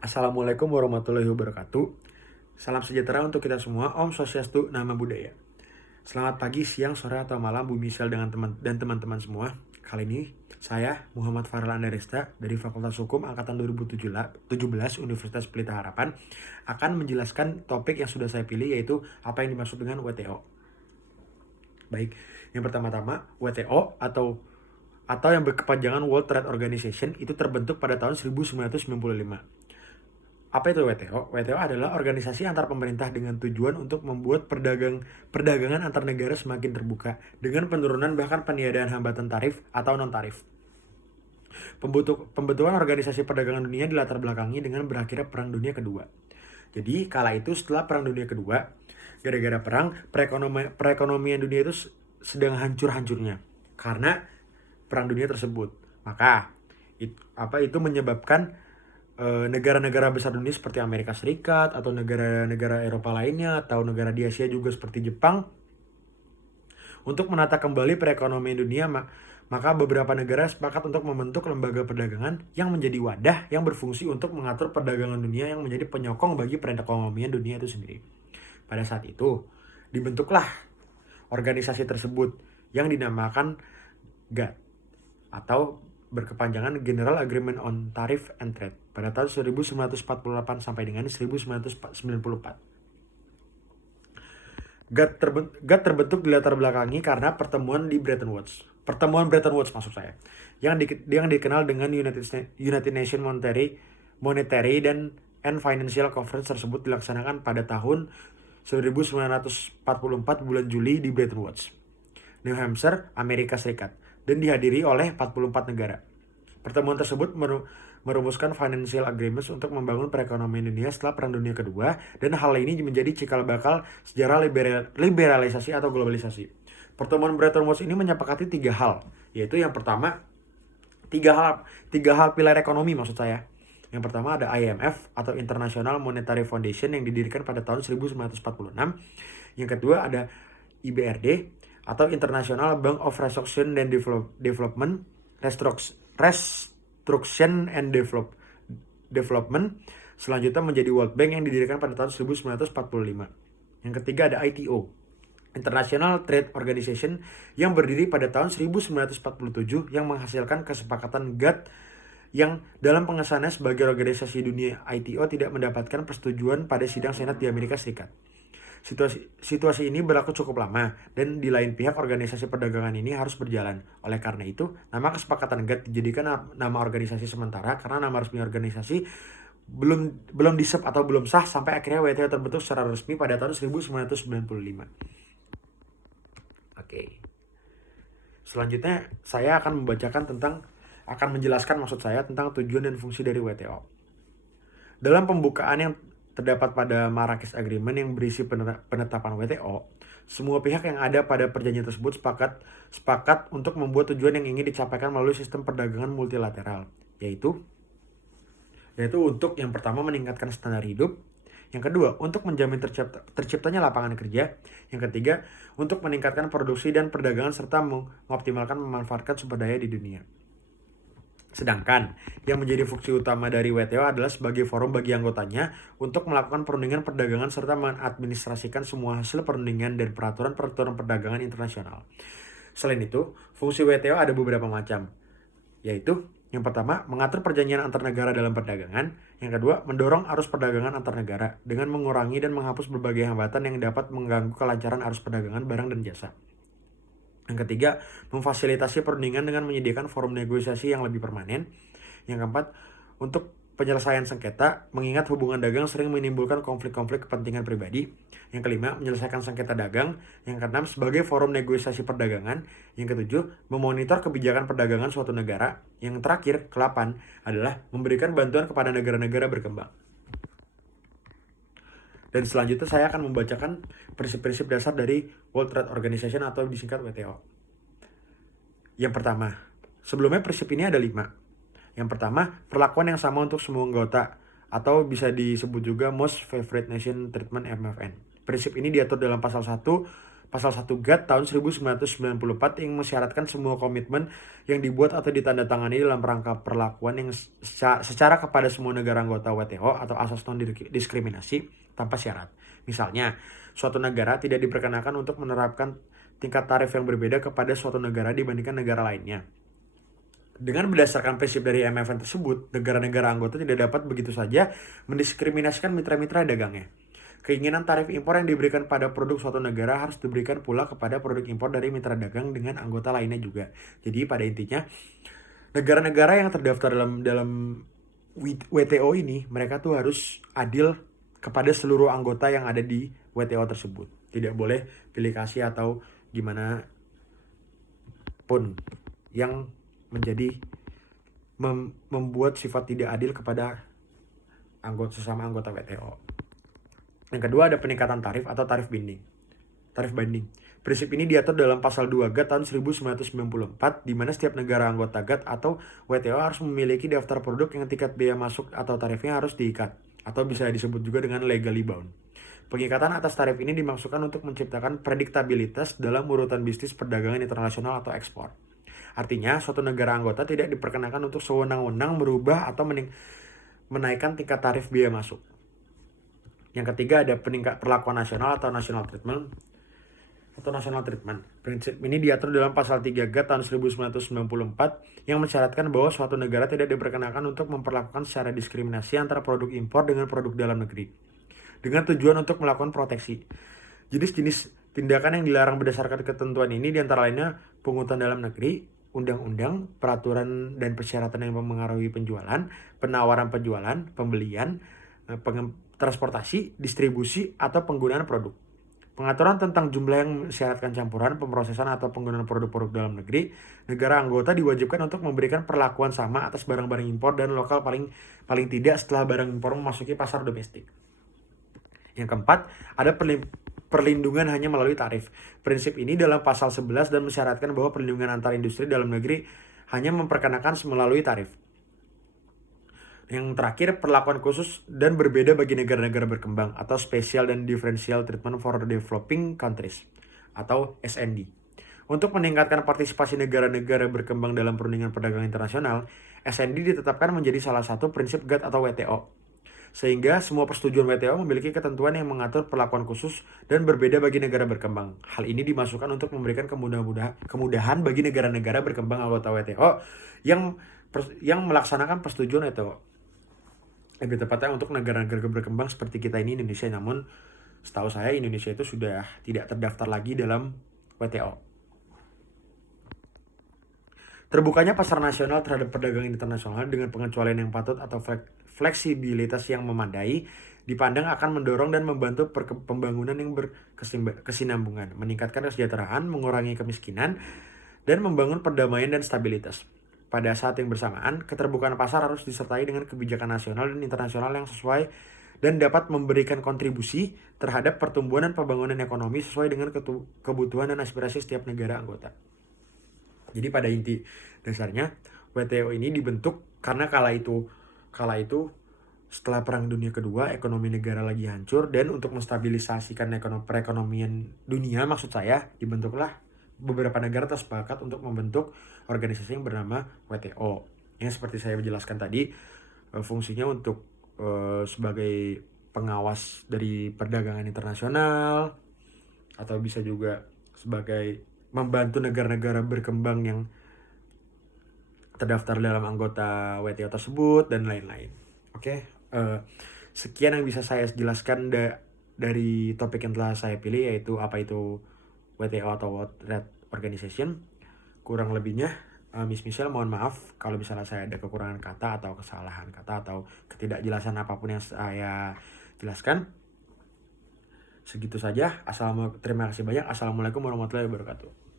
Assalamualaikum warahmatullahi wabarakatuh. Salam sejahtera untuk kita semua. Om Swastiastu, Nama Budaya. Selamat pagi, siang, sore, atau malam Bu Misal dengan teman-teman semua. Kali ini saya Muhammad Farel Andaresta dari Fakultas Hukum Angkatan 2017 Universitas Pelita Harapan akan menjelaskan topik yang sudah saya pilih, yaitu apa yang dimaksud dengan WTO. Baik, yang pertama-tama WTO atau yang berkepanjangan World Trade Organization itu terbentuk pada tahun 1995. Apa itu WTO? WTO adalah organisasi antar pemerintah dengan tujuan untuk membuat perdagangan antar negara semakin terbuka dengan penurunan bahkan peniadaan hambatan tarif atau non-tarif. Pembentukan organisasi perdagangan dunia dilatar belakangi dengan berakhirnya Perang Dunia Kedua. Jadi kala itu setelah Perang Dunia Kedua, gara-gara perang, perekonomian dunia itu sedang hancur-hancurnya karena Perang Dunia tersebut. Maka itu menyebabkan negara-negara besar dunia seperti Amerika Serikat atau negara-negara Eropa lainnya atau negara di Asia juga seperti Jepang untuk menata kembali perekonomian dunia, maka beberapa negara sepakat untuk membentuk lembaga perdagangan yang menjadi wadah yang berfungsi untuk mengatur perdagangan dunia yang menjadi penyokong bagi perekonomian dunia itu sendiri. Pada saat itu dibentuklah organisasi tersebut yang dinamakan GATT atau berkepanjangan General Agreement on Tariff and Trade pada tahun 1948 sampai dengan 1994. GATT terbentuk di latar belakangi karena pertemuan Bretton Woods maksud saya, yang dikenal dengan United Nations Monetary and Financial Conference tersebut dilaksanakan pada tahun 1944 bulan Juli di Bretton Woods, New Hampshire, Amerika Serikat, dan dihadiri oleh 44 negara. Pertemuan tersebut merumuskan financial agreements untuk membangun perekonomian dunia setelah Perang Dunia Kedua, dan hal ini menjadi cikal bakal sejarah liberalisasi atau globalisasi. Pertemuan Bretton Woods ini menyepakati 3 hal, yaitu yang pertama, tiga hal pilar ekonomi maksud saya. Yang pertama ada IMF atau International Monetary Foundation yang didirikan pada tahun 1946. Yang kedua ada IBRD atau International Bank of Reconstruction and Development, Reconstruction and Development. Selanjutnya menjadi World Bank yang didirikan pada tahun 1945. Yang ketiga ada ITO, International Trade Organization, yang berdiri pada tahun 1947 yang menghasilkan kesepakatan GATT yang dalam pengesahannya sebagai organisasi dunia. ITO tidak mendapatkan persetujuan pada sidang Senat di Amerika Serikat. Situasi ini berlaku cukup lama, dan di lain pihak organisasi perdagangan ini harus berjalan. Oleh karena itu, nama kesepakatan GATT dijadikan nama organisasi sementara karena nama resmi organisasi belum disep atau belum sah sampai akhirnya WTO terbentuk secara resmi pada tahun 1995. Oke. Selanjutnya saya akan menjelaskan tentang tujuan dan fungsi dari WTO. Dalam pembukaan yang terdapat pada Marrakesh Agreement yang berisi penetapan WTO, semua pihak yang ada pada perjanjian tersebut sepakat untuk membuat tujuan yang ingin dicapai melalui sistem perdagangan multilateral, yaitu untuk yang pertama meningkatkan standar hidup, yang kedua untuk menjamin terciptanya lapangan kerja, yang ketiga untuk meningkatkan produksi dan perdagangan serta mengoptimalkan memanfaatkan sumber daya di dunia. Sedangkan yang menjadi fungsi utama dari WTO adalah sebagai forum bagi anggotanya untuk melakukan perundingan perdagangan serta mengadministrasikan semua hasil perundingan dan peraturan-peraturan perdagangan internasional. Selain itu, fungsi WTO ada beberapa macam, yaitu yang pertama, mengatur perjanjian antar negara dalam perdagangan. Yang kedua, mendorong arus perdagangan antar negara dengan mengurangi dan menghapus berbagai hambatan yang dapat mengganggu kelancaran arus perdagangan barang dan jasa. Yang ketiga, memfasilitasi perundingan dengan menyediakan forum negosiasi yang lebih permanen. Yang keempat, untuk penyelesaian sengketa, mengingat hubungan dagang sering menimbulkan konflik-konflik kepentingan pribadi. Yang kelima, menyelesaikan sengketa dagang. Yang keenam, sebagai forum negosiasi perdagangan. Yang ketujuh, memonitor kebijakan perdagangan suatu negara. Yang terakhir, ke-8, adalah memberikan bantuan kepada negara-negara berkembang. Dan selanjutnya saya akan membacakan prinsip-prinsip dasar dari World Trade Organization atau disingkat WTO. Yang pertama, sebelumnya prinsip ini ada 5. Yang pertama, perlakuan yang sama untuk semua anggota atau bisa disebut juga Most Favored Nation Treatment MFN. Prinsip ini diatur dalam pasal 1 Pasal 1 GATT tahun 1994 yang mensyaratkan semua komitmen yang dibuat atau ditandatangani dalam rangka perlakuan yang secara kepada semua negara anggota WTO atau asas non-diskriminasi tanpa syarat. Misalnya, suatu negara tidak diperkenakan untuk menerapkan tingkat tarif yang berbeda kepada suatu negara dibandingkan negara lainnya. Dengan berdasarkan prinsip dari MFN tersebut, negara-negara anggota tidak dapat begitu saja mendiskriminasikan mitra-mitra dagangnya. Keinginan tarif impor yang diberikan pada produk suatu negara harus diberikan pula kepada produk impor dari mitra dagang dengan anggota lainnya juga. Jadi pada intinya, negara-negara yang terdaftar dalam WTO ini, mereka tuh harus adil kepada seluruh anggota yang ada di WTO tersebut. Tidak boleh pilih kasih atau gimana pun yang menjadi membuat sifat tidak adil kepada sesama anggota WTO. Yang kedua ada peningkatan tarif atau tarif banding. Prinsip ini diatur dalam pasal 2 GATT tahun 1994 di mana setiap negara anggota GATT atau WTO harus memiliki daftar produk yang tingkat biaya masuk atau tarifnya harus diikat atau bisa disebut juga dengan legally bound. Pengikatan atas tarif ini dimaksudkan untuk menciptakan prediktabilitas dalam urutan bisnis perdagangan internasional atau ekspor. Artinya, suatu negara anggota tidak diperkenakan untuk sewenang-wenang merubah atau menaikkan tingkat tarif biaya masuk. Yang ketiga ada perlakuan nasional atau national treatment. Prinsip ini diatur dalam pasal 3 GATT tahun 1994 yang mensyaratkan bahwa suatu negara tidak diperkenakan untuk memperlakukan secara diskriminasi antara produk impor dengan produk dalam negeri, dengan tujuan untuk melakukan proteksi. Jenis-jenis tindakan yang dilarang berdasarkan ketentuan ini diantara lainnya pungutan dalam negeri, undang-undang, peraturan dan persyaratan yang mempengaruhi penjualan, penawaran penjualan, pembelian, transportasi, distribusi, atau penggunaan produk. Pengaturan tentang jumlah yang mensyaratkan campuran, pemrosesan, atau penggunaan produk-produk dalam negeri, negara anggota diwajibkan untuk memberikan perlakuan sama atas barang-barang impor dan lokal paling tidak setelah barang impor memasuki pasar domestik. Yang keempat, ada perlindungan hanya melalui tarif. Prinsip ini dalam pasal 11 dan mensyaratkan bahwa perlindungan antar industri dalam negeri hanya memperkenakan melalui tarif. Yang terakhir, perlakuan khusus dan berbeda bagi negara-negara berkembang atau Special and Differential Treatment for Developing Countries atau SND. Untuk meningkatkan partisipasi negara-negara berkembang dalam perundingan perdagangan internasional, SND ditetapkan menjadi salah satu prinsip GATT atau WTO. Sehingga semua persetujuan WTO memiliki ketentuan yang mengatur perlakuan khusus dan berbeda bagi negara berkembang. Hal ini dimasukkan untuk memberikan kemudahan bagi negara-negara berkembang anggota WTO yang melaksanakan persetujuan WTO. Lebih tepatnya untuk negara-negara berkembang seperti kita ini Indonesia, namun setahu saya Indonesia itu sudah tidak terdaftar lagi dalam WTO. Terbukanya pasar nasional terhadap perdagangan internasional dengan pengecualian yang patut atau fleksibilitas yang memadai dipandang akan mendorong dan membantu pembangunan yang berkesinambungan, meningkatkan kesejahteraan, mengurangi kemiskinan, dan membangun perdamaian dan stabilitas. Pada saat yang bersamaan, keterbukaan pasar harus disertai dengan kebijakan nasional dan internasional yang sesuai dan dapat memberikan kontribusi terhadap pertumbuhan dan pembangunan ekonomi sesuai dengan kebutuhan dan aspirasi setiap negara anggota. Jadi pada inti dasarnya, WTO ini dibentuk karena kala itu setelah Perang Dunia Kedua, ekonomi negara lagi hancur, dan untuk menstabilisasikan perekonomian dunia, maksud saya, dibentuklah beberapa negara tersepakat untuk membentuk organisasi yang bernama WTO. Yang seperti saya jelaskan tadi, fungsinya untuk sebagai pengawas dari perdagangan internasional, atau bisa juga sebagai membantu negara-negara berkembang yang terdaftar dalam anggota WTO tersebut, dan lain-lain. Oke, sekian yang bisa saya jelaskan dari topik yang telah saya pilih, yaitu apa itu WTO atau World Trade Organization. Kurang lebihnya, Miss Michelle mohon maaf kalau misalnya saya ada kekurangan kata atau kesalahan kata atau ketidakjelasan apapun yang saya jelaskan. Segitu saja. Terima kasih banyak. Assalamualaikum warahmatullahi wabarakatuh.